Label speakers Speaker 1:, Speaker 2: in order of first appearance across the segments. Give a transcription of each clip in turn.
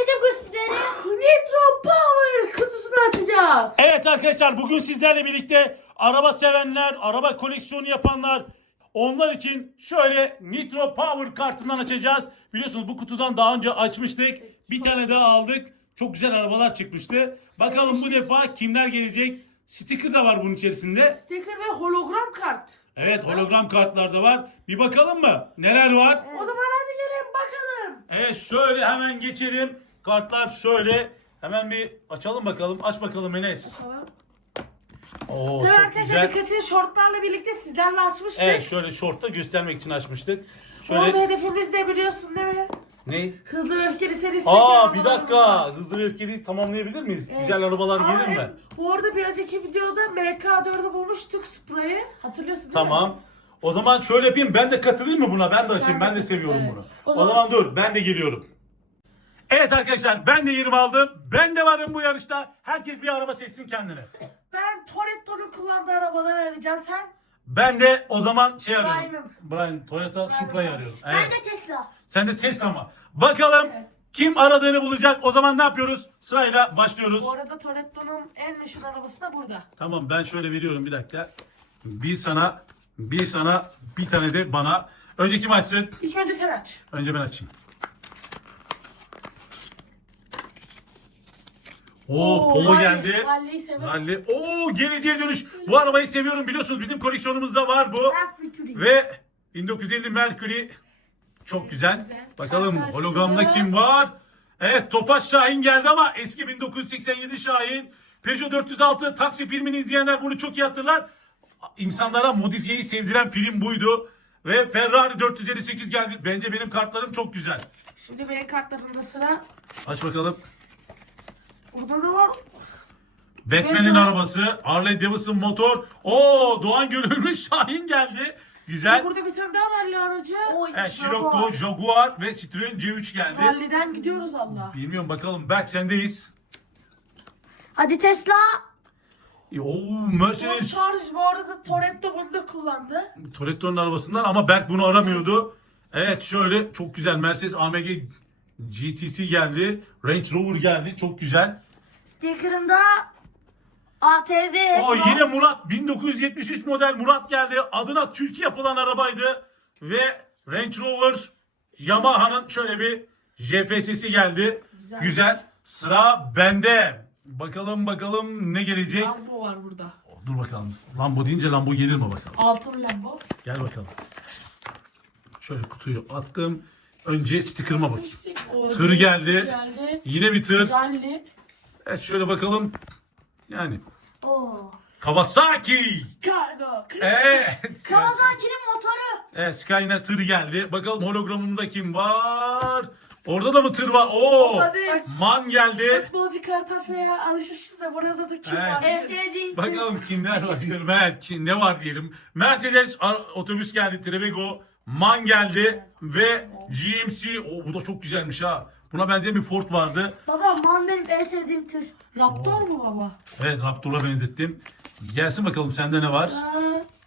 Speaker 1: bugün sizlere?
Speaker 2: Nitro Power kutusunu açacağız.
Speaker 3: Evet arkadaşlar, bugün sizlerle birlikte araba sevenler, araba koleksiyonu yapanlar, onlar için şöyle Nitro Power kartından açacağız. Biliyorsunuz bu kutudan daha önce açmıştık. Bir tane daha aldık. Çok güzel arabalar çıkmıştı. Bakalım bu defa kimler gelecek? Sticker da var bunun içerisinde.
Speaker 2: Sticker ve hologram kart.
Speaker 3: Evet, hologram kartlar da var. Bir bakalım mı? Neler var?
Speaker 2: O zaman hadi gelin bakalım.
Speaker 3: Evet, şöyle hemen geçelim. Kartlar şöyle. Hemen bir açalım bakalım. Aç bakalım Enes.
Speaker 2: Tamam.
Speaker 3: Oo,
Speaker 2: Tabii
Speaker 3: çok
Speaker 2: arkadaşlar
Speaker 3: güzel.
Speaker 2: birkaçını şortlarla birlikte sizlerle açmıştık.
Speaker 3: Evet, şöyle şortta göstermek için açmıştık.
Speaker 2: Orada
Speaker 3: Şöyle
Speaker 2: hedefimiz de biliyorsun değil mi?
Speaker 3: ne?
Speaker 2: Hızlı ve Öfkeli serisindeki
Speaker 3: Bir
Speaker 2: arabalarımız
Speaker 3: dakika.
Speaker 2: var.
Speaker 3: Hızlı ve Öfkeli'yi tamamlayabilir miyiz?
Speaker 2: Evet.
Speaker 3: Güzel arabalar gelir mi?
Speaker 2: Evet, bu arada bir önceki videoda MK4'ü bulmuştuk Supra'yı. Hatırlıyorsun değil mi?
Speaker 3: Tamam. O zaman şöyle yapayım. Ben de katılayım mı buna? Ben de açayım. Ben de seviyorum
Speaker 2: Evet.
Speaker 3: bunu.
Speaker 2: O
Speaker 3: O
Speaker 2: zaman-
Speaker 3: zaman dur. Ben de geliyorum. Evet arkadaşlar, ben de yerimi aldım. Ben de varım bu yarışta. Herkes bir araba seçsin kendine.
Speaker 2: Ben Toretto'nun kullandığı arabaları arayacağım. Sen?
Speaker 3: Ben de o zaman şey arıyorum.
Speaker 2: Brian'ım.
Speaker 3: Brian, Toyota Supra'yı arıyorum. Evet.
Speaker 1: Ben de Tesla.
Speaker 3: Sen de Tesla mı? Bakalım
Speaker 2: Evet.
Speaker 3: kim aradığını bulacak. O zaman ne yapıyoruz? Sırayla başlıyoruz.
Speaker 2: Bu arada Toretto'nun en meşhur arabası da burada.
Speaker 3: Tamam, ben şöyle veriyorum, bir dakika. Bir sana, bir tane de bana. Önce kim açsın?
Speaker 2: İlk önce sen aç.
Speaker 3: Önce ben açayım. Oo, Polo
Speaker 2: Rally-
Speaker 3: geldi.
Speaker 2: Rally'yi severim.
Speaker 3: Rally. Oo, geleceğe dönüş. Bu arabayı seviyorum, biliyorsunuz bizim koleksiyonumuzda var bu.
Speaker 1: Ben Futuring.
Speaker 3: Ve 1950 Mercury. Çok güzel.
Speaker 2: güzel.
Speaker 3: Bakalım
Speaker 2: Arkadaşlar,
Speaker 3: hologramda
Speaker 2: burada-
Speaker 3: kim var? Evet, Tofaş Şahin geldi ama eski 1987 Şahin. Peugeot 406 taksi filmini izleyenler bunu çok iyi hatırlar. İnsanlara modifiyeyi sevdiren film buydu. Ve Ferrari 458 geldi. Bence benim kartlarım çok güzel.
Speaker 2: Şimdi benim kartlarımda sıra.
Speaker 3: Aç bakalım.
Speaker 2: Burada ne var?
Speaker 3: Batman'in
Speaker 2: Evet,
Speaker 3: arabası. Harley Davidson motor. Oo, Doğan Gönülmüş Şahin geldi. Güzel.
Speaker 2: Burada bir tane daha rally aracı.
Speaker 1: Oy.
Speaker 3: Evet, Scirocco, Jaguar ve Citroen C3 geldi.
Speaker 2: Rally'den gidiyoruz Allah.
Speaker 3: Bilmiyorum, bakalım. Berk, sendeyiz.
Speaker 1: Hadi Tesla.
Speaker 3: Oo,
Speaker 2: Bu
Speaker 3: Mercedes.
Speaker 2: şarj bu arada Toretto bunu da kullandı.
Speaker 3: Toretto'nun arabasından ama Berk bunu aramıyordu. Evet, şöyle çok güzel Mercedes AMG GTC geldi. Range Rover geldi. Çok güzel.
Speaker 1: Sticker'ında ATV.
Speaker 3: O yine Murat, 1973 model Murat geldi. Adına Türkiye yapılan arabaydı. Ve Range Rover Yamaha'nın şöyle bir JFS'si geldi.
Speaker 2: Güzel.
Speaker 3: Güzel. Sıra bende. Bakalım ne gelecek.
Speaker 2: Lambo var burada.
Speaker 3: Dur bakalım. Lambo deyince Lambo gelir mi bakalım.
Speaker 2: Altın Lambo.
Speaker 3: Gel bakalım. Şöyle kutuyu attım. Önce sticker'ıma bakayım.
Speaker 2: O
Speaker 3: Tır geldi.
Speaker 2: tır geldi.
Speaker 3: Yine bir tır.
Speaker 2: Rally.
Speaker 3: Evet, şöyle bakalım. Yani
Speaker 1: Oo.
Speaker 3: Kawasaki.
Speaker 2: Cargo.
Speaker 3: Evet.
Speaker 1: Kawasaki'nin motoru.
Speaker 3: Evet, Skyline tır geldi. Bakalım hologramımda kim var? Orada da mı tır var? Oo.
Speaker 1: Tabii.
Speaker 3: Man geldi.
Speaker 2: Futbolcu kart açmaya alışmışız da burada da kim
Speaker 3: Evet.
Speaker 2: var?
Speaker 1: En sevdiğim
Speaker 3: Bakalım kimler var diyelim. Evet, ne var diyelim. Mercedes otobüs geldi. Trevego. Man geldi. Ve GMC. Bu da çok güzelmiş ha. Buna benzeyen bir Ford vardı.
Speaker 1: Baba man benim en sevdiğim tır.
Speaker 2: Raptor mu baba?
Speaker 3: Evet, Raptor'a benzettim. Gelsin bakalım, sende ne var?
Speaker 2: Ha.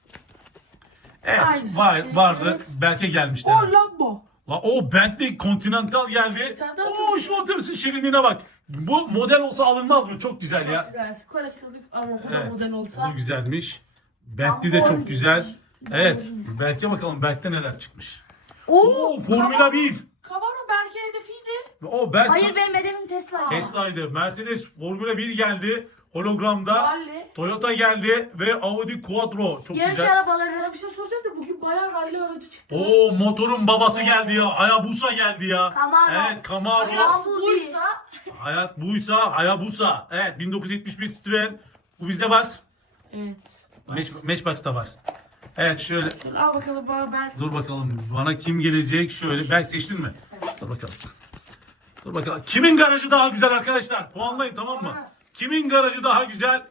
Speaker 3: Evet,
Speaker 2: Aynısı
Speaker 3: vardı.
Speaker 2: işte.
Speaker 3: Berke gelmişti.
Speaker 2: O Lambo.
Speaker 3: O Bentley Continental geldi.
Speaker 2: tane daha
Speaker 3: Oo, şu otobüsün şirinliğine bak. Bu model olsa alınmaz mı? Çok güzel
Speaker 2: Çok
Speaker 3: ya.
Speaker 2: güzel. Koleksiyonluk ama bu da
Speaker 3: Evet,
Speaker 2: model
Speaker 3: Bu
Speaker 2: olsa.
Speaker 3: da güzelmiş. Bentley de çok
Speaker 2: Lamborghini.
Speaker 3: güzel. Evet,
Speaker 2: Lamborghini.
Speaker 3: Berke bakalım, Berk'te neler çıkmış.
Speaker 1: Oo.
Speaker 3: Formula 1.
Speaker 2: Camaro belki hedefiydi.
Speaker 3: O Berk
Speaker 1: Hayır benim hedefim Tesla.
Speaker 3: Tesla'ydı. Mercedes Formula 1 geldi. Hologramda.
Speaker 2: Rally.
Speaker 3: Toyota geldi ve Audi Quattro. Çok
Speaker 1: Yarış
Speaker 3: güzel.
Speaker 1: arabaları.
Speaker 2: Sana bir şey soracağım da bugün bayağı rally aracı çıktı.
Speaker 3: Oo, motorun babası geldi ya. Hayabusa geldi ya.
Speaker 1: Camaro.
Speaker 3: Evet, Camaro.
Speaker 1: Hayat-
Speaker 2: Buysa
Speaker 3: Hayat buysa Hayabusa. Evet, 1971 Citroen. Bu bizde var.
Speaker 2: evet.
Speaker 3: Matchbox'ta var. Evet, şöyle.
Speaker 2: Dur, al bakalım bana ben.
Speaker 3: Dur bakalım, bana kim gelecek? Şöyle. Berk, seçtin mi? Dur bakalım. Dur bakalım. Kimin garajı daha güzel arkadaşlar? Puanlayın, tamam mı? Kimin garajı daha güzel?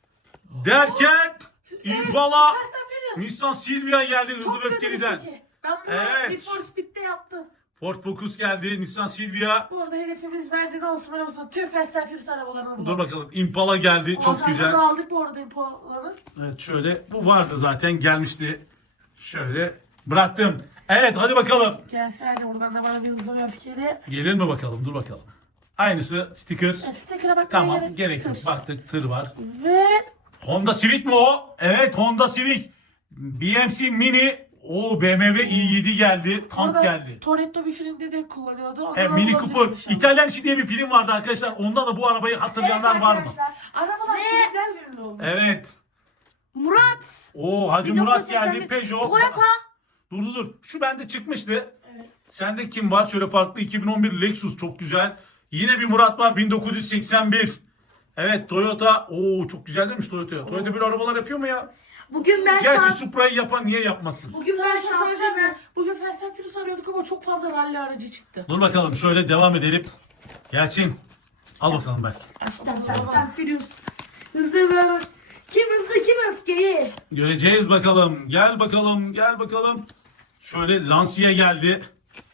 Speaker 3: Derken Impala,
Speaker 2: Fast and Furious.
Speaker 3: Nissan Silvia geldi hızlı
Speaker 2: Çok
Speaker 3: ve öfkeliden.
Speaker 2: önemli. Ben bunu
Speaker 3: Evet.
Speaker 2: Need for Speed'de yaptım.
Speaker 3: Ford Focus geldi, Nissan Silvia.
Speaker 2: Bu arada hedefimiz bence ne olsun biliyor musun? Tüm Fast and Furious arabalarını bulalım.
Speaker 3: Dur bakalım, Impala geldi, çok
Speaker 2: Asansörü
Speaker 3: güzel.
Speaker 2: aldık bu arada Impala'nın.
Speaker 3: Evet, şöyle. Bu vardı zaten, gelmişti. Şöyle bıraktım. Evet, hadi bakalım.
Speaker 2: Gelsene hadi buradan da bana bir hızlı ve öfkeli.
Speaker 3: Gelir mi bakalım? Dur bakalım. Aynısı sticker.
Speaker 2: Sticker'a bakmaya
Speaker 3: Tamam gerek yok.
Speaker 2: Tır.
Speaker 3: Baktık tır var.
Speaker 2: Ve
Speaker 3: Honda Civic mi o? Evet Honda Civic. BMC Mini. O BMW i7 geldi. Tank
Speaker 2: orada
Speaker 3: geldi.
Speaker 2: Toretto bir filmde de kullanıyordu. Ondan
Speaker 3: Mini
Speaker 2: olabilir
Speaker 3: Cooper.
Speaker 2: inşallah.
Speaker 3: İtalyan işi diye bir film vardı arkadaşlar. Onda da bu arabayı hatırlayanlar var mı?
Speaker 1: arkadaşlar.
Speaker 2: Arabalar
Speaker 1: Ve-
Speaker 2: filmler verimli olmuş.
Speaker 3: Evet.
Speaker 1: Murat.
Speaker 3: O Hacı Murat
Speaker 1: 1981
Speaker 3: geldi. Peugeot.
Speaker 1: Toyota.
Speaker 3: Dur. Şu bende çıkmıştı.
Speaker 2: Evet.
Speaker 3: Sende kim var? Şöyle farklı 2011 Lexus çok güzel. Yine bir Murat var 1981. Evet Toyota. Oo çok güzel demiş Toyota. Toyota böyle arabalar yapıyor mu ya?
Speaker 1: Bugün ben
Speaker 3: Gerçi
Speaker 1: şans.
Speaker 3: Supra'yı yapan niye yapmasın?
Speaker 1: Bugün
Speaker 2: Sana
Speaker 1: ben
Speaker 2: bir şey söyleyeceğim
Speaker 1: şanslıyım.
Speaker 2: mi? Bugün Fast and Furious arıyorduk ama çok fazla rally aracı çıktı.
Speaker 3: Dur bakalım şöyle devam edelim. Gelsin. Al bakalım belki.
Speaker 1: Fast and Furious. Hızlı ve kim hızlı kim öfkeli.
Speaker 3: Göreceğiz bakalım. Gel bakalım. Şöyle Lancia geldi.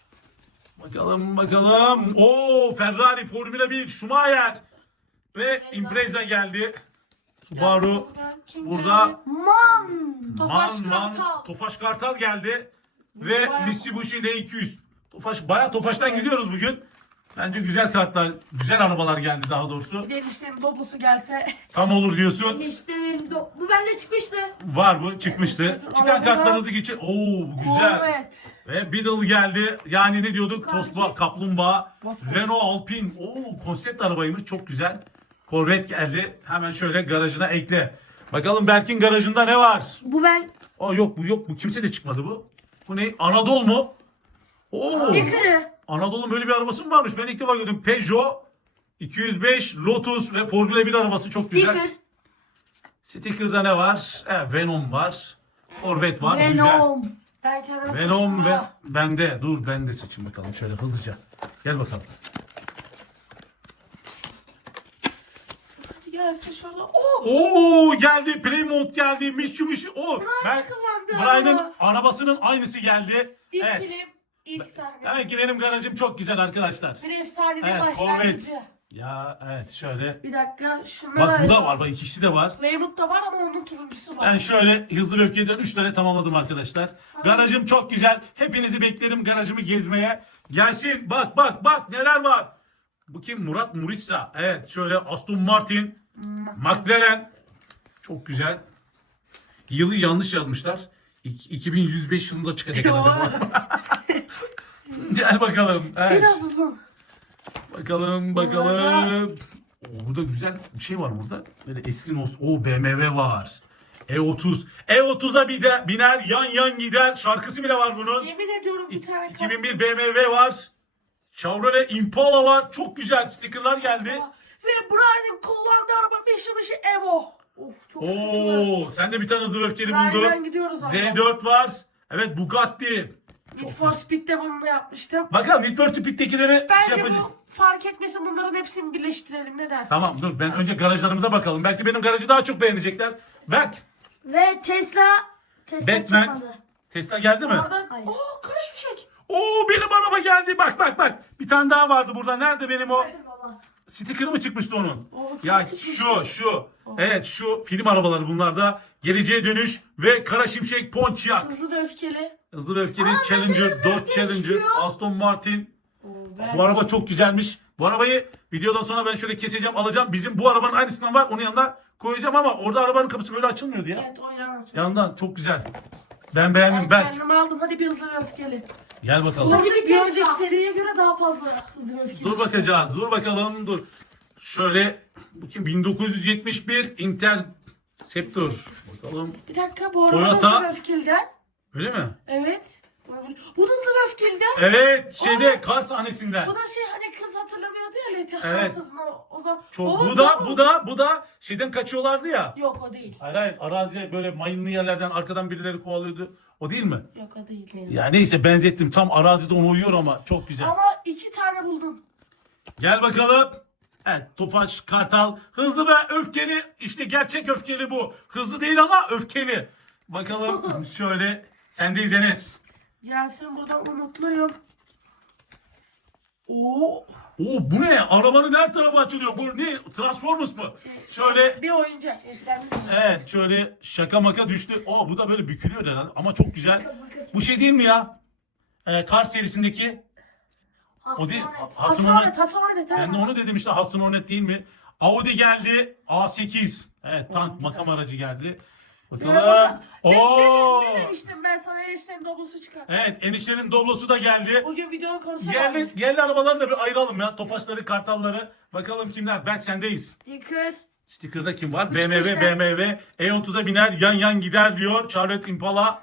Speaker 3: Bakalım. Oo Ferrari Formula 1 Schumacher ve Impreza geldi. Subaru
Speaker 2: Kim
Speaker 3: burada
Speaker 2: geldi?
Speaker 1: Man.
Speaker 2: Tofaş Kartal.
Speaker 3: Tofaş Kartal geldi ve
Speaker 2: Bayağı-
Speaker 3: Mitsubishi L200. Bayağı Tofaş'tan gidiyoruz bugün. Bence güzel kartlar, güzel arabalar geldi daha doğrusu.
Speaker 2: Bir de eniştemin Doblo'su gelse.
Speaker 3: Tam olur diyorsun.
Speaker 1: Bu bende çıkmıştı.
Speaker 3: Var bu çıkmıştı.
Speaker 2: Evet,
Speaker 3: Çıkan
Speaker 2: arabada-
Speaker 3: kartlarınızı geçir. Oo bu güzel.
Speaker 2: Corvette.
Speaker 3: Ve Beetle geldi. Yani ne diyorduk? Tosba, Kaplumbağa,
Speaker 2: Volkswagen.
Speaker 3: Renault Alpine. Oo konsept arabaymış çok güzel. Corvette geldi. Hemen şöyle garajına ekle. Bakalım Berk'in garajında ne var?
Speaker 1: Bu ben.
Speaker 3: Aa yok bu kimse de çıkmadı bu. Bu ne? Anadolu mu? Oo.
Speaker 1: Sticker'ı.
Speaker 3: Anadolu'nun böyle bir arabası mı varmış? Ben ilk defa gördüm. Peugeot 205, Lotus ve Formula 1 arabası çok güzel.
Speaker 1: Sticker.
Speaker 3: Sticker'da ne var? Venom var. Corvette var. Güzel.
Speaker 1: Venom.
Speaker 2: Ben kendim
Speaker 3: Venom ve
Speaker 2: saçımda-
Speaker 3: bende. Dur ben de seçin bakalım şöyle hızlıca. Gel bakalım.
Speaker 2: Gelsin şurada. Oh!
Speaker 3: Oo geldi. Plymouth geldi. Mitsubishi. Oo. Ben
Speaker 2: kullandı
Speaker 3: Brian'ın
Speaker 2: araba.
Speaker 3: arabasının aynısı geldi.
Speaker 2: İlk
Speaker 3: Evet.
Speaker 2: film, ilk sahne.
Speaker 3: Demek ki benim garajım çok güzel arkadaşlar.
Speaker 2: Bir efsanenin
Speaker 3: Evet,
Speaker 2: başlangıcı.
Speaker 3: Corvette. Ya evet şöyle.
Speaker 2: Bir dakika şunlar
Speaker 3: Bak bu da var. Bak ikisi de var.
Speaker 2: Weymouth da var ama onun turuncusu var.
Speaker 3: Ben şöyle hızlı ve öfkeden 3 tane tamamladım arkadaşlar. Garajım çok güzel. Hepinizi beklerim garajımı gezmeye. Gelsin bak neler var. Bu kim? Murat Murissa. Evet şöyle Aston Martin. McLaren. Çok güzel. Yılı yanlış yazmışlar. 2105 yılında çıkacak herhalde bu. Gel bakalım. Evet.
Speaker 2: Biraz uzun.
Speaker 3: Bakalım. Oo, burada güzel bir şey var burada. Böyle eski o BMW var. E30. E30'a bir de biner yan gider. Şarkısı bile var bunun.
Speaker 2: Yemin ediyorum bir tane
Speaker 3: 2001 BMW var. Chevrolet Impala var. Çok güzel stickerlar geldi.
Speaker 2: Ve Brian'ın kullandığı araba Mitsubishi Evo. Of çok sıkıntılı.
Speaker 3: Oo, sen de bir tane hızlı ve öfkeli
Speaker 2: Brian'dan
Speaker 3: buldun.
Speaker 2: gidiyoruz ama.
Speaker 3: Z4 var. Evet Bugatti.
Speaker 2: Need for Speed'de bunu da yapmıştım.
Speaker 3: Bakalım Need for Speed'dekileri
Speaker 2: Bence
Speaker 3: şey yapacağız.
Speaker 2: bu fark etmesin, bunların hepsini birleştirelim, ne dersin?
Speaker 3: Tamam dur ben önce garajlarımıza bakalım. Belki benim garajı daha çok beğenecekler. Berk.
Speaker 1: Ve Tesla. Tesla
Speaker 3: Batman.
Speaker 1: çıkmadı.
Speaker 3: Tesla geldi mi?
Speaker 2: Orada
Speaker 1: Hayır.
Speaker 2: kırış bir şey.
Speaker 3: Oo benim araba geldi. Bak. Bir tane daha vardı burada. Nerede benim o?
Speaker 1: Hayır baba.
Speaker 3: Sticker mı çıkmıştı onun?
Speaker 2: Oo,
Speaker 3: Ya
Speaker 2: çok çıkmış.
Speaker 3: şu. Evet şu film arabaları bunlar da. Geleceğe Dönüş ve Kara Şimşek Pontiac.
Speaker 2: Hızlı ve öfkeli.
Speaker 3: Hızlı ve öfkeli Challenger, Dodge Challenger,
Speaker 1: çıkıyor.
Speaker 3: Aston Martin.
Speaker 2: Oo,
Speaker 3: Bu araba çok güzelmiş. Bu arabayı videodan sonra ben şöyle keseceğim, alacağım. Bizim bu arabanın aynısından var. Onun yanına koyacağım ama orada arabanın kapısı böyle açılmıyordu ya.
Speaker 2: Evet, o yanlış.
Speaker 3: Yandan çok güzel. Ben beğendim
Speaker 2: Ben
Speaker 3: Berk.
Speaker 2: kendimi aldım, hadi bir hızlı ve öfkeli.
Speaker 3: Gel bakalım.
Speaker 1: Hadi bir
Speaker 2: Bir
Speaker 1: Tesla.
Speaker 2: önceki seriye göre daha fazla hızlı ve öfkeli.
Speaker 3: Dur bakacağız. Dur bakalım. Dur. Şöyle bu kim? 1971 Interceptor. Bakalım.
Speaker 2: Bir dakika, bu araba
Speaker 3: Toyota.
Speaker 2: hızlı ve öfkeliden.
Speaker 3: Öyle mi?
Speaker 2: Evet. Bu da hızlı ve öfkeliden.
Speaker 3: Evet. Şeyde kar sahnesinden.
Speaker 2: Bu da şey, hani kız hatırlamıyordu ya, Leti
Speaker 3: Evet.
Speaker 2: Hansız'ın o zaman.
Speaker 3: Çok.
Speaker 2: Baba,
Speaker 3: Bu da şeyden kaçıyorlardı ya.
Speaker 2: Yok, o değil.
Speaker 3: Hayır araziye böyle mayınlı yerlerden arkadan birileri kovalıyordu. O değil mi?
Speaker 2: Yok, o değil.
Speaker 3: Ya neyse benzettim. Tam arazide ona uyuyor ama çok güzel.
Speaker 2: Ama 2 tane buldum.
Speaker 3: Gel bakalım. Evet Tofaş Kartal. Hızlı ve öfkeli. İşte gerçek öfkeli bu. Hızlı değil ama öfkeli. Bakalım şöyle. Sendeyiz Enes.
Speaker 2: Gelsin, buradan umutluyum. Oo.
Speaker 3: Oo bu ne? Arabanın her tarafı açılıyor. Bu ne? Transformers mı? Şöyle
Speaker 2: Bir oyuncak. Eklenmiş.
Speaker 3: evet şöyle şaka maka düştü. Oo bu da böyle bükülüyor herhalde ama çok güzel. Bu şey değil mi ya? Kar serisindeki. O değil.
Speaker 1: Hudson
Speaker 3: Hudson
Speaker 2: Hasan
Speaker 3: Hornet.
Speaker 2: Hornet.
Speaker 3: Ben de onu dedim işte, Hudson Hornet değil mi? Audi geldi. A8. Evet, tank makam aracı geldi. Bakalım. Oo.
Speaker 2: Ne demiştim ben sana, eniştenin doblosu çıkar.
Speaker 3: Evet, eniştenin doblosu da geldi.
Speaker 2: Bugün videonun konusu
Speaker 3: Yerli arabaları da bir ayıralım ya. Tofaşları, kartalları. Bakalım kimler? Berk sendeyiz.
Speaker 1: Sticker.
Speaker 3: Sticker'da kim var?
Speaker 1: Uçmuşlar.
Speaker 3: BMW. E30'a biner, yan yan gider diyor. Charlotte Impala.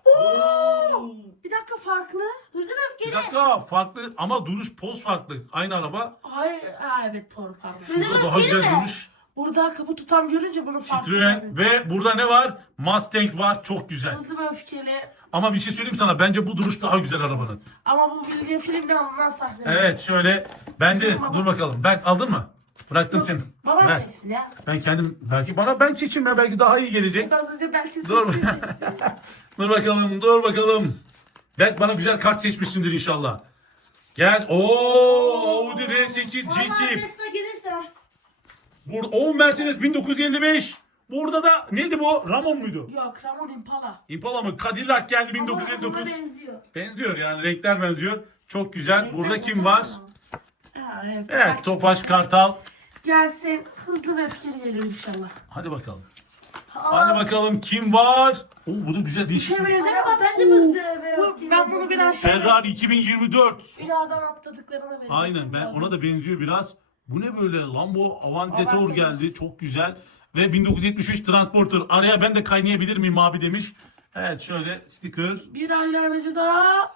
Speaker 2: Bir dakika, farklı.
Speaker 1: Hızlı ve
Speaker 3: Bir
Speaker 1: öfkeli.
Speaker 3: dakika, farklı ama duruş, poz farklı. Aynı araba.
Speaker 2: Hayır. Evet, doğru, pardon.
Speaker 3: Burada daha güzel
Speaker 1: mi?
Speaker 3: duruş.
Speaker 2: Burada kapı tutam görünce bunu farklı.
Speaker 3: Citroen ve burada ne var? Mustang var. Çok güzel.
Speaker 2: Hızlı ve öfkeli.
Speaker 3: Ama bir şey söyleyeyim sana. Bence bu duruş daha güzel arabanın.
Speaker 2: Ama bu bildiğin filmde alınan sahne.
Speaker 3: Evet, şöyle. Ben de dur bakalım. Berk aldın mı? Bıraktım seni.
Speaker 2: Babam
Speaker 3: Ver.
Speaker 2: seçsin ya.
Speaker 3: Ben kendim, belki bana ben seçeyim ya, belki daha iyi gelecek.
Speaker 2: Az önce belki
Speaker 3: Dur.
Speaker 2: seçsin.
Speaker 3: Dur bakalım, dur bakalım. Berk bana güzel kart seçmişsindir inşallah. Gel. Oo, Audi R8
Speaker 1: Vallahi
Speaker 3: GT.
Speaker 1: Tesla gelirse.
Speaker 3: Burada o Mercedes 1955. Burada da neydi bu? Ramon muydu?
Speaker 2: Yok, Ramon Impala.
Speaker 3: Impala mı? Cadillac geldi
Speaker 1: Ama
Speaker 3: 1959.
Speaker 1: buna benziyor.
Speaker 3: Benziyor yani, renkler benziyor. Çok güzel. Burada kim var?
Speaker 2: Ha, evet.
Speaker 3: Evet,
Speaker 2: Kaç-
Speaker 3: Tofaş Kartal.
Speaker 2: Gelsin, hızlı ve öfkeli gelir inşallah.
Speaker 3: Hadi bakalım. Hadi bakalım kim var? Oo, bu da güzel,
Speaker 2: Bir
Speaker 3: değişik.
Speaker 2: şey benzemiyor.
Speaker 1: Araba ben de hızlı ve öfkeli.
Speaker 2: Ben bunu biraz
Speaker 3: Ferrari 2024.
Speaker 2: binadan atladıklarına benziyor.
Speaker 3: Aynen, ben ona da benziyor biraz. Bu ne böyle? Lambo Avantador
Speaker 2: Avantador.
Speaker 3: geldi. Çok güzel. Ve 1973 Transporter. Araya ben de kaynayabilir miyim abi demiş. Evet, şöyle sticker.
Speaker 2: Bir rally aracı daha.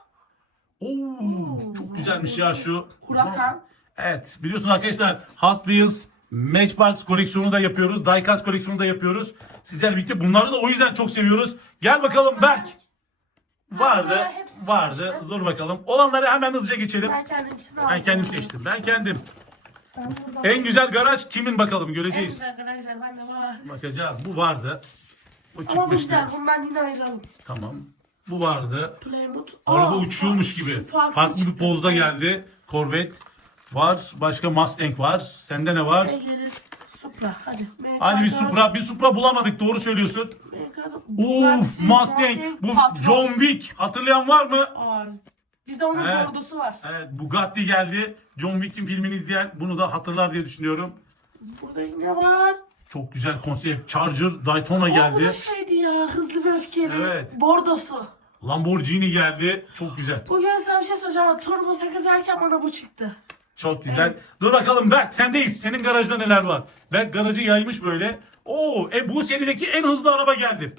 Speaker 3: Oo, çok güzelmiş ya şu.
Speaker 2: Huracan.
Speaker 3: Evet, biliyorsunuz arkadaşlar, Hot Wheels Matchbox koleksiyonu da yapıyoruz. Diecast koleksiyonu da yapıyoruz. Sizlerle birlikte bunları da o yüzden çok seviyoruz. Gel bakalım Berk. Vardı.
Speaker 2: Hepsi
Speaker 3: Vardı.
Speaker 2: çıkmıştı.
Speaker 3: Dur bakalım. Olanları hemen hızlıca geçelim.
Speaker 2: Ben kendimkisini aldım.
Speaker 3: Ben kendim seçtim. Ben kendim.
Speaker 1: Ben buradan-
Speaker 3: En güzel garaj kimin bakalım,
Speaker 2: En
Speaker 3: göreceğiz.
Speaker 2: güzel garajlar bende var.
Speaker 3: Bakacağız. Bu vardı. Bu
Speaker 2: Ama bu
Speaker 3: çıkmıştı.
Speaker 2: güzel, bundan yine ayıralım.
Speaker 3: Tamam. Bu vardı.
Speaker 2: Plymouth.
Speaker 3: Araba
Speaker 2: Aa,
Speaker 3: uçuyormuş
Speaker 2: şu
Speaker 3: gibi.
Speaker 2: farklı
Speaker 3: Farklı bir
Speaker 2: çıktı.
Speaker 3: pozda geldi. Corvette var. Başka Mustang var. Sende ne var?
Speaker 2: Ne gelir? Supra. Hadi.
Speaker 3: Hadi bir Supra bulamadık. Doğru söylüyorsun. Uf, Mustang. Bu John Wick. Hatırlayan var mı?
Speaker 2: Bizde onun
Speaker 3: Evet.
Speaker 2: bordosu var.
Speaker 3: Evet, Bugatti geldi. John Wick'in filmini izleyen bunu da hatırlar diye düşünüyorum.
Speaker 2: Burada ne var?
Speaker 3: Çok güzel konsept. Charger Daytona
Speaker 2: O bu
Speaker 3: geldi.
Speaker 2: da şeydi ya, hızlı ve öfkeli.
Speaker 3: Evet.
Speaker 2: Bordosu.
Speaker 3: Lamborghini geldi. Çok güzel.
Speaker 2: Bugün sana bir şey soracağım. Turbo 8 erken bana bu çıktı.
Speaker 3: Çok güzel.
Speaker 2: Evet.
Speaker 3: Dur bakalım Berk, sendeyiz. Senin garajda neler var? Berk garajı yaymış böyle. Oo, bu serideki en hızlı araba geldi.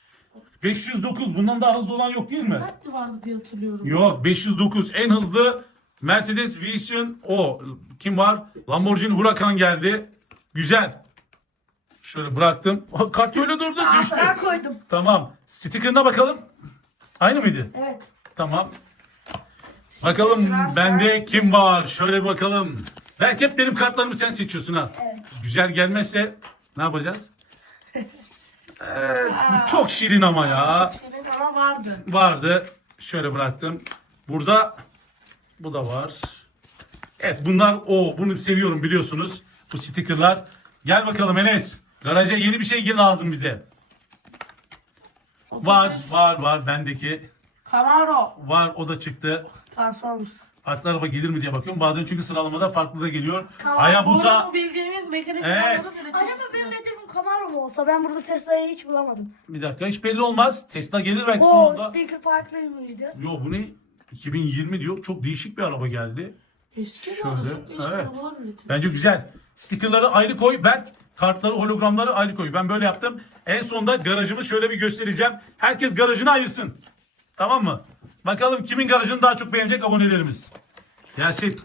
Speaker 3: 509. Bundan daha hızlı olan yok değil mi?
Speaker 2: Kaçtı vardı diye hatırlıyorum.
Speaker 3: Yok, 509 en hızlı Mercedes Vision. O kim var? Lamborghini Huracan geldi. Güzel. Şöyle bıraktım. Kart öyle durdu, düştü.
Speaker 1: Ben koydum.
Speaker 3: Tamam. Sticker'ına bakalım. Aynı mıydı?
Speaker 1: Evet.
Speaker 3: Tamam. Bakalım
Speaker 2: sıra
Speaker 3: bende kim var? Şöyle bir bakalım. Belki hep benim kartlarımı sen seçiyorsun ha.
Speaker 1: Evet.
Speaker 3: Güzel gelmezse ne yapacağız? Evet, bu çok şirin ama ya.
Speaker 2: Şeyden ama vardı.
Speaker 3: Vardı. Şöyle bıraktım. Burada bu da var. Evet, bunlar bunu seviyorum biliyorsunuz. Bu stickerlar. Gel bakalım Enes. Garaja yeni bir şey lazım bize. Var bendeki.
Speaker 2: Camaro.
Speaker 3: Var, o da çıktı.
Speaker 2: Transformers.
Speaker 3: Farklı araba gelir mi diye bakıyorum. Bazen çünkü sıralamada farklı da geliyor.
Speaker 1: Tamam.
Speaker 2: Bu
Speaker 3: Hayabusa.
Speaker 2: bildiğimiz mekanik
Speaker 3: Evet.
Speaker 2: arabaların
Speaker 1: Acaba
Speaker 2: üreticisi.
Speaker 1: benim hedefim Camaro mu olsa? Ben burada Tesla'yı hiç bulamadım.
Speaker 3: Bir dakika, hiç belli olmaz. Tesla gelir belki
Speaker 1: O
Speaker 3: sonunda.
Speaker 1: sticker farklı mıydı?
Speaker 3: Yo, bu ne? 2020 diyor. Çok değişik bir araba geldi.
Speaker 2: Eski
Speaker 3: Şöyle,
Speaker 2: Şöyle. Çok değişik
Speaker 3: evet.
Speaker 2: arabalar üretiyor.
Speaker 3: Bence güzel. Stickerları ayrı koy Berk. Kartları, hologramları ayrı koy. Ben böyle yaptım. En sonda garajımı şöyle bir göstereceğim. Herkes garajını ayırsın. Tamam mı? Bakalım kimin garajını daha çok beğenecek abonelerimiz. Gelsin.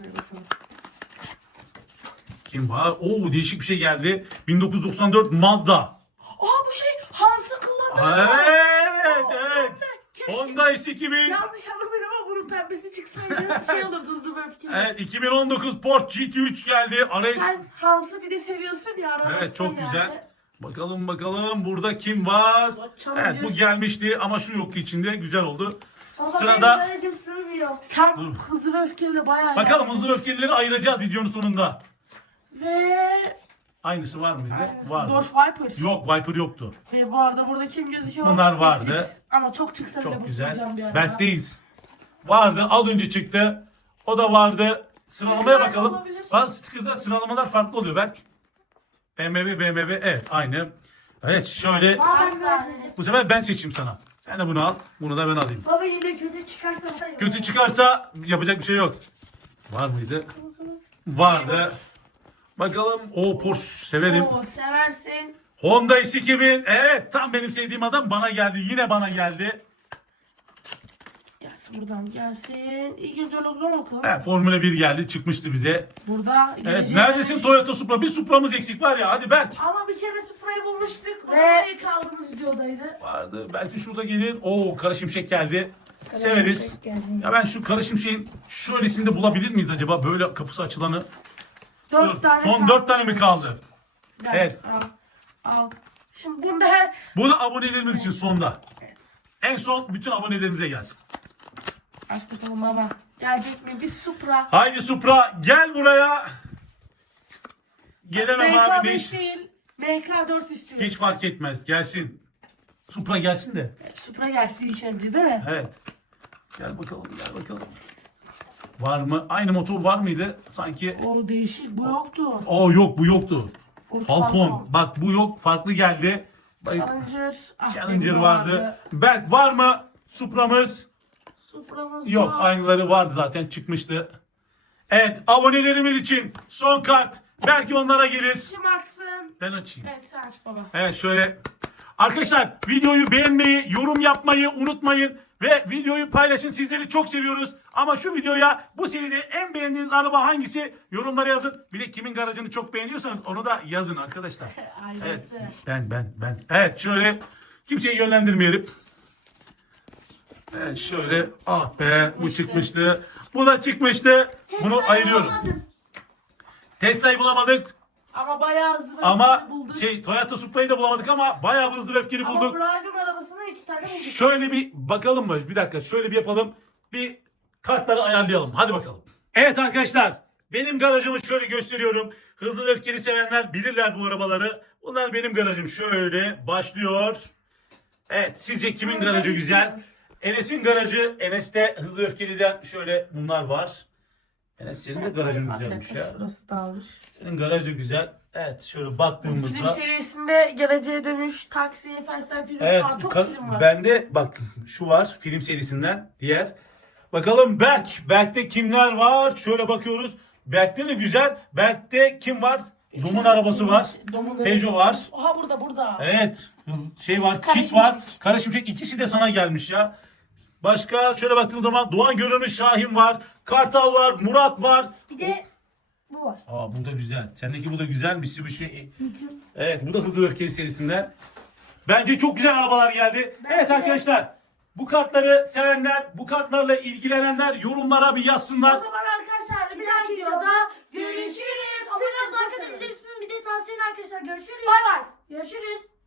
Speaker 3: Kim var? Oo, değişik bir şey geldi. 1994 Mazda.
Speaker 2: Aa, bu şey Hans'ın kullandığı.
Speaker 3: Evet.
Speaker 2: Keşke.
Speaker 3: Honda S2000.
Speaker 2: Yanlış anlamayın ama bunun pembesi çıksaydı şey olurdu, hızlı ve öfkeli.
Speaker 3: Evet, 2019 Porsche GT3 geldi. RS.
Speaker 2: Sen Hans'ı bir de seviyorsun ya.
Speaker 3: Evet, çok güzel. Bakalım burada kim var? Evet, bu gelmişti ama şu yoktu içinde. Güzel oldu.
Speaker 1: Baba
Speaker 3: Sırada-
Speaker 1: benim garajım sığmıyor.
Speaker 2: Sen
Speaker 3: Dur.
Speaker 2: hızlı ve öfkeli de bayağı.
Speaker 3: Bakalım
Speaker 2: yani.
Speaker 3: hızlı ve öfkelileri ayıracağız videonun sonunda.
Speaker 2: Ve
Speaker 3: Aynısı var mıydı?
Speaker 2: aynısı,
Speaker 3: Vardı.
Speaker 2: Dodge Viper.
Speaker 3: Yok, Viper yoktu.
Speaker 2: Ve bu arada burada kim gözüküyor?
Speaker 3: Bunlar vardı.
Speaker 2: Matrix. Ama çok çıksa bile
Speaker 3: Çok
Speaker 2: bu
Speaker 3: güzel.
Speaker 2: bulacağım bir araba.
Speaker 3: Berk'teyiz. Vardı, az önce çıktı. O da vardı. Sıralamaya
Speaker 2: Sticker
Speaker 3: bakalım.
Speaker 2: olabilir.
Speaker 3: Bazı sticker'da sıralamalar farklı oluyor Berk. BMW evet aynı. Evet şöyle
Speaker 1: Baba ben biraz dedim.
Speaker 3: bu sefer ben seçeyim sana. Sen de bunu al. Bunu da ben alayım.
Speaker 1: Baba yine kötü çıkarsa.
Speaker 3: Kötü çıkarsa yapacak bir şey yok. Var mıydı? Vardı. Bakalım. O Porsche severim.
Speaker 2: Oo, seversin.
Speaker 3: Honda S2000. Evet tam benim sevdiğim adam bana geldi. Yine bana geldi.
Speaker 2: Gelsin buradan gelsin. İlk önce hologram bakalım.
Speaker 3: Evet, Formula 1 geldi. Çıkmıştı bize.
Speaker 2: Burada
Speaker 3: Evet
Speaker 2: geleceğiz.
Speaker 3: neredesin Toyota Supra? Bir Supra'mız eksik var ya. Hadi Berk.
Speaker 2: Ama bir kere Supra'yı bulmuştuk. O
Speaker 1: Ve-
Speaker 2: da ilk aldığımız videodaydı.
Speaker 3: Vardı. Belki şurada gelir. Oo Kara Şimşek geldi. Severiz. Ya ben şu Kara Şimşek'in şöylesini de bulabilir miyiz acaba? Böyle kapısı açılanı.
Speaker 2: 4
Speaker 3: Dur,
Speaker 2: tane
Speaker 3: son
Speaker 2: kaldı.
Speaker 3: 4 tane mi kaldı?
Speaker 2: Gel,
Speaker 3: Evet.
Speaker 2: Al. Şimdi bunda her...
Speaker 3: Bu da abonelerimiz için sonda.
Speaker 2: Evet.
Speaker 3: En son bütün abonelerimize gelsin.
Speaker 2: Aç bakalım baba. Gelecek mi? Bir Supra.
Speaker 3: Haydi Supra gel buraya. Gelemem abi ne
Speaker 2: MK5
Speaker 3: iş?
Speaker 2: değil. MK4 istiyoruz.
Speaker 3: Hiç fark etmez. Gelsin. Supra gelsin de.
Speaker 2: Supra gelsin ilk önce değil mi?
Speaker 3: Evet. Gel bakalım gel bakalım. Var mı? Aynı motor var mıydı? Sanki.
Speaker 2: O değişik. Bu yoktu.
Speaker 3: Oo yok bu yoktu.
Speaker 2: Ford
Speaker 3: Falcon. Bak bu yok. Farklı geldi. Bak,
Speaker 2: Challenger. Ah,
Speaker 3: Challenger
Speaker 2: benim de
Speaker 3: vardı. Berk var mı? Supra'mız.
Speaker 2: Supra'mız
Speaker 3: Yok. Aynıları vardı zaten çıkmıştı. Evet abonelerimiz için son kart. Belki onlara gelir.
Speaker 2: Kim açsın?
Speaker 3: Ben açayım.
Speaker 2: Evet sen aç baba.
Speaker 3: Evet şöyle. Arkadaşlar videoyu beğenmeyi, yorum yapmayı unutmayın. Ve videoyu paylaşın. Sizleri çok seviyoruz. Ama şu videoya bu seride en beğendiğiniz araba hangisi? Yorumlara yazın. Bir de kimin garajını çok beğeniyorsanız onu da yazın arkadaşlar. Evet. Ben. Evet şöyle. Kimseyi yönlendirmeyelim. Evet şöyle. Ah be bu çıkmıştı. Bu da çıkmıştı. Bunu
Speaker 1: Tesla'yı
Speaker 3: ayırıyorum.
Speaker 1: bulamadım.
Speaker 3: Tesla'yı bulamadık.
Speaker 2: Ama bayağı hızlı ve
Speaker 3: Ama
Speaker 2: öfkeli bulduk.
Speaker 3: Toyota Supra'yı da bulamadık ama bayağı hızlı ve öfkeli
Speaker 2: Ama
Speaker 3: bulduk.
Speaker 2: Brian'ın arabasına 2 tane bulduk.
Speaker 3: Şöyle bir bakalım mı? Bir dakika şöyle bir yapalım. Bir kartları ayarlayalım. Hadi bakalım. Evet arkadaşlar. Benim garajımı şöyle gösteriyorum. Hızlı ve öfkeli sevenler bilirler bu arabaları. Bunlar benim garajım. Şöyle başlıyor. Evet sizce kimin garajı güzel? Enes'in garajı. Enes'te hızlı ve öfkeliden şöyle bunlar var. Enes senin de garajın güzelmiş ya.
Speaker 2: Burası dağılmış.
Speaker 3: Senin garaj da güzel. Evet şöyle
Speaker 2: Film
Speaker 3: baktığımızda.
Speaker 2: serisinde Geleceğe Dönüş, Taksi, Fast and Furious
Speaker 3: Evet
Speaker 2: falan çok film var.
Speaker 3: bende bak şu var film serisinden diğer. Bakalım Berk'te kimler var? Şöyle bakıyoruz. Berk'te de güzel. Berk'te kim var? Dom'un arabası var.
Speaker 2: Dom'un
Speaker 3: Peugeot var.
Speaker 2: Oha burada.
Speaker 3: Evet. Şey var.
Speaker 2: Kara
Speaker 3: Kit var.
Speaker 2: Şimşek.
Speaker 3: Kara Şimşek ikisi de sana gelmiş ya. Başka şöyle baktığım zaman Doğan Görünmüş Şahin var. Kartal var. Murat var.
Speaker 1: Bir de bu var.
Speaker 3: Aa bu da güzel. Sendeki bu da güzel. Mitsubishi.
Speaker 1: Bitim.
Speaker 3: Evet bu da Hızlı ve Öfkeli serisinden. Bence çok güzel arabalar geldi. Evet
Speaker 1: de.
Speaker 3: arkadaşlar. Bu kartları sevenler, bu kartlarla ilgilenenler yorumlara bir
Speaker 2: O
Speaker 3: yazsınlar.
Speaker 2: zaman arkadaşlar bir
Speaker 1: Bir
Speaker 2: dahaki
Speaker 1: dahaki
Speaker 2: videoda
Speaker 1: videoda
Speaker 2: görüşürüz.
Speaker 1: görüşürüz.
Speaker 2: Siz
Speaker 1: Siz
Speaker 2: de
Speaker 1: de arkadaşlar bir de tavsiyen arkadaşlar. Görüşürüz.
Speaker 2: Bay bay.
Speaker 1: Görüşürüz.